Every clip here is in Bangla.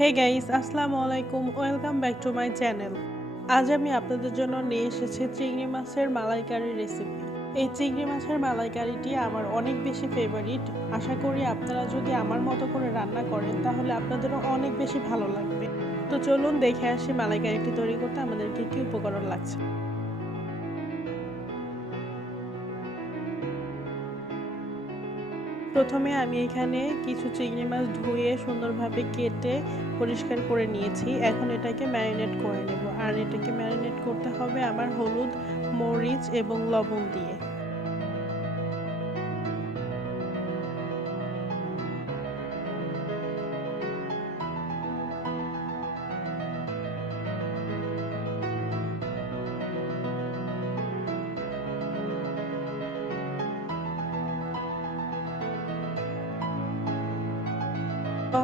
হে গাইস, আসসালামু আলাইকুম, welcome back to my channel. আজ আমি আপনাদের জন্য নিয়ে এসেছি চিংড়ি মাছের মালাইকারি রেসিপি। এই চিংড়ি মাছের মালাইকারিটি আমার অনেক বেশি ফেভারিট। আশা করি আপনারা যদি আমার মতো করে রান্না করেন তাহলে আপনাদেরও অনেক বেশি ভালো লাগবে। তো চলুন দেখে আসি মালাইকারিটি তৈরি করতে আমাদের কি কি উপকরণ লাগছে। প্রথমে আমি এখানে কিছু চিংড়ি মাছ ধুয়ে সুন্দরভাবে কেটে পরিষ্কার করে নিয়েছি। এখন এটাকে ম্যারিনেট করে নেব, আর এটাকে ম্যারিনেট করতে হবে আমার হলুদ, মরিচ এবং লবণ দিয়ে।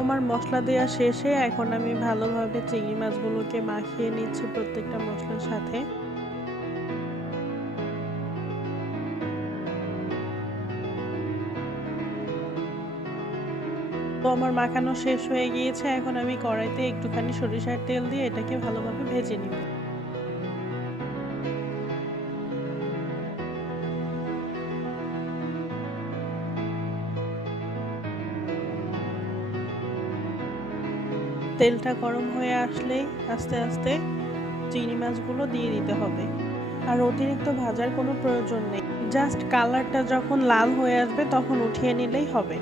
আমার মশলা দেওয়া শেষে এখন আমি ভালোভাবে চিংড়ি মাছগুলোকে মাখিয়ে নিচ্ছি প্রত্যেকটা মশলার সাথে। তো আমার মাখানো শেষ হয়ে গিয়েছে। এখন আমি কড়াইতে একটুখানি সরিষার তেল দিয়ে এটাকে ভালোভাবে ভেজে নিব। তেলটা গরম হয়ে আসলেই আস্তে আস্তে চিংড়ি মাছগুলো দিয়ে দিতে হবে, আর অতিরিক্ত ভাজার কোনো প্রয়োজন নেই। জাস্ট কালারটা যখন লাল হয়ে আসবে তখন উঠিয়ে নিলেই হবে।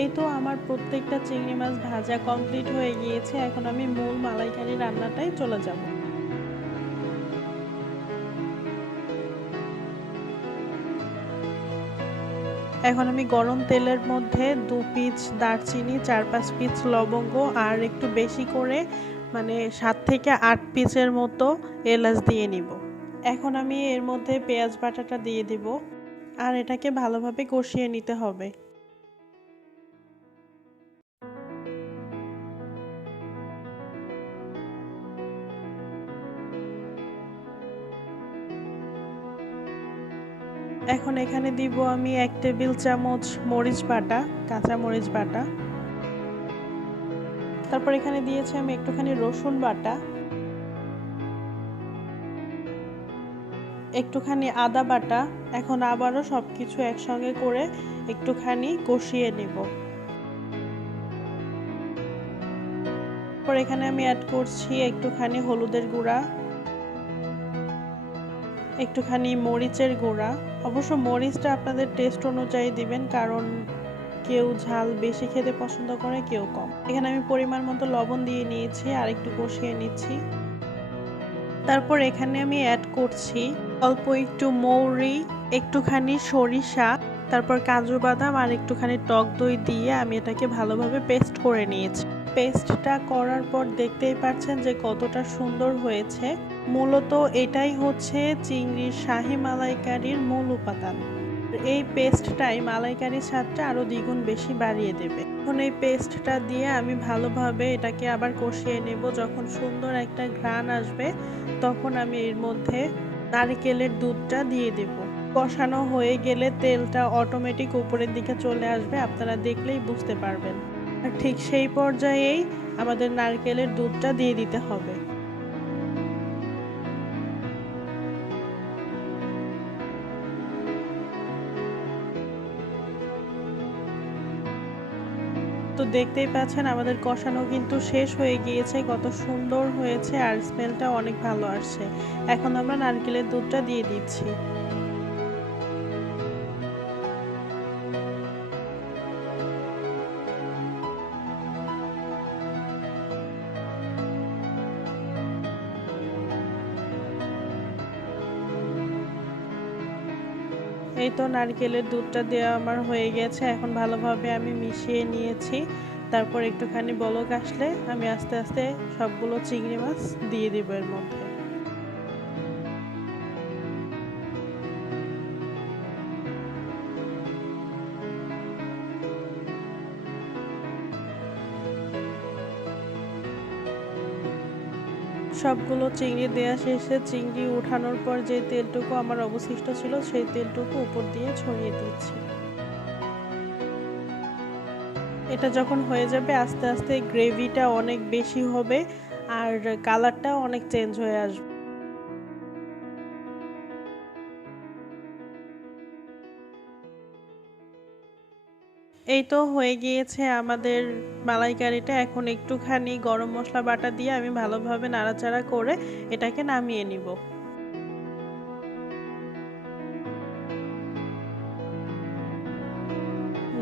এই তো আমার প্রত্যেকটা চিংড়ি মাছ ভাজা কমপ্লিট হয়ে গিয়েছে। এখন আমি মূল মালাইকারি রান্নাটাই চলে যাব। এখন আমি গরম তেলের মধ্যে 2 পিস দারচিনি, 4-5 পিস লবঙ্গ আর একটু বেশি করে 7 থেকে 8 পিসের মতো এলাচ দিয়ে নিব। এখন আমি এর মধ্যে পেঁয়াজ বাটাটা দিয়ে দিব, আর এটাকে ভালোভাবে কষিয়ে নিতে হবে। এখন এখানে দিব আমি 1 টেবিল চামচ মরিচ বাটা, কাঁচা মরিচ বাটা। তারপর এখানে দিয়েছি আমি একটুখানি রসুন বাটা, একটুখানি আদা বাটা। এখন আবারও সবকিছু একসঙ্গে করে একটুখানি কষিয়ে নেব। তারপর এখানে আমি অ্যাড করছি একটুখানি হলুদের গুঁড়া, একটুখানি মরিচের গুঁড়া। অবশ্য মরিচটা আপনাদের টেস্ট অনুযায়ী দিবেন, কারণ কেউ ঝাল বেশি খেতে পছন্দ করে, কেউ কম। এখানে আমি পরিমাণ মতো লবণ দিয়ে নিয়েছি আর একটু কষিয়ে নিচ্ছি। তারপর এখানে আমি অ্যাড করছি অল্প একটু মৌরি, একটুখানি সরিষা, তারপর কাজু বাদাম আর একটুখানি টক দই দিয়ে আমি এটাকে ভালোভাবে পেস্ট করে নিয়েছি। পেস্টটা করার পর দেখতেই পাচ্ছেন যে কতটা সুন্দর হয়েছে। মূলত এটাই হচ্ছে চিংড়ির শাহি মালাইকারির মূল উপাদান। এই পেস্টটাই মালাইকারির স্বাদটা আরো দ্বিগুণ বেশি বাড়িয়ে দেবে। এখন এই পেস্টটা দিয়ে আমি ভালোভাবে এটাকে আবার কষিয়ে নেব। যখন সুন্দর একটা ঘ্রাণ আসবে তখন আমি এর মধ্যে নারকেলের দুধটা দিয়ে দেব। কষানো হয়ে গেলে তেলটা অটোমেটিক উপরের দিকে চলে আসবে, আপনারা দেখলেই বুঝতে পারবেন। আর ঠিক সেই পর্যায়েই আমাদের নারকেলের দুধটা দিয়ে দিতে হবে। তো দেখতেই পাচ্ছেন আমাদের কষানো কিন্তু শেষ হয়ে গিয়েছে। কত সুন্দর হয়েছে আর স্মেলটা অনেক ভালো আসছে। এখন আমরা নারকেলের দুধটা দিয়ে দিচ্ছি। এই তো নারকেলের দুধটা দেওয়া আমার হয়ে গেছে। এখন ভালোভাবে আমি মিশিয়ে নিয়েছি। তারপর একটুখানি বলক আসলে আমি আস্তে আস্তে সবগুলো চিংড়ি মাছ দিয়ে দিব এর মধ্যে। সবগুলো চিংড়ি দেওয়া শেষে চিংড়ি উঠানোর পর যে তেলটুকু আমার অবশিষ্ট ছিল সেই তেলটুকু উপর দিয়ে ছড়িয়ে দিচ্ছি। এটা যখন হয়ে যাবে আস্তে আস্তে গ্রেভিটা অনেক বেশি হবে আর কালারটাও অনেক চেঞ্জ হয়ে আসবে। এই তো হয়ে গিয়েছে আমাদের মালাইকারিটা। এখন একটুখানি গরম মশলা বাটা দিয়ে আমি ভালোভাবে নাড়াচাড়া করে এটাকে নামিয়ে নিব।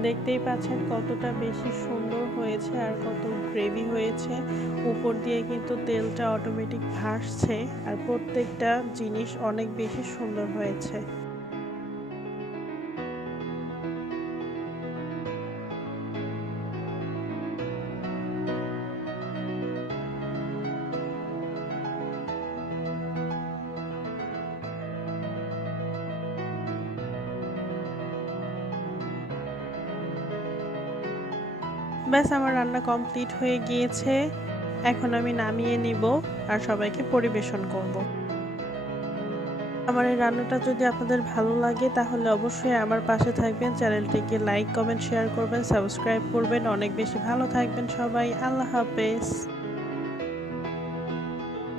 দেখতেই পাচ্ছেন কতটা বেশি সুন্দর হয়েছে আর কত গ্রেভি হয়েছে। উপর দিয়ে কিন্তু তেলটা অটোমেটিক ভাসছে আর প্রত্যেকটা জিনিস অনেক বেশি সুন্দর হয়েছে। ব্যাস আমার রান্না কমপ্লিট হয়ে গিয়েছে। এখন আমি নামিয়ে নিব আর সবাইকে পরিবেশন করব। আমার এই রান্নাটা যদি আপনাদের ভালো লাগে তাহলে অবশ্যই আমার পাশে থাকবেন, চ্যানেলটিকে লাইক কমেন্ট শেয়ার করবেন, সাবস্ক্রাইব করবেন। অনেক বেশি ভালো থাকবেন সবাই। আল্লাহ হাফেজ।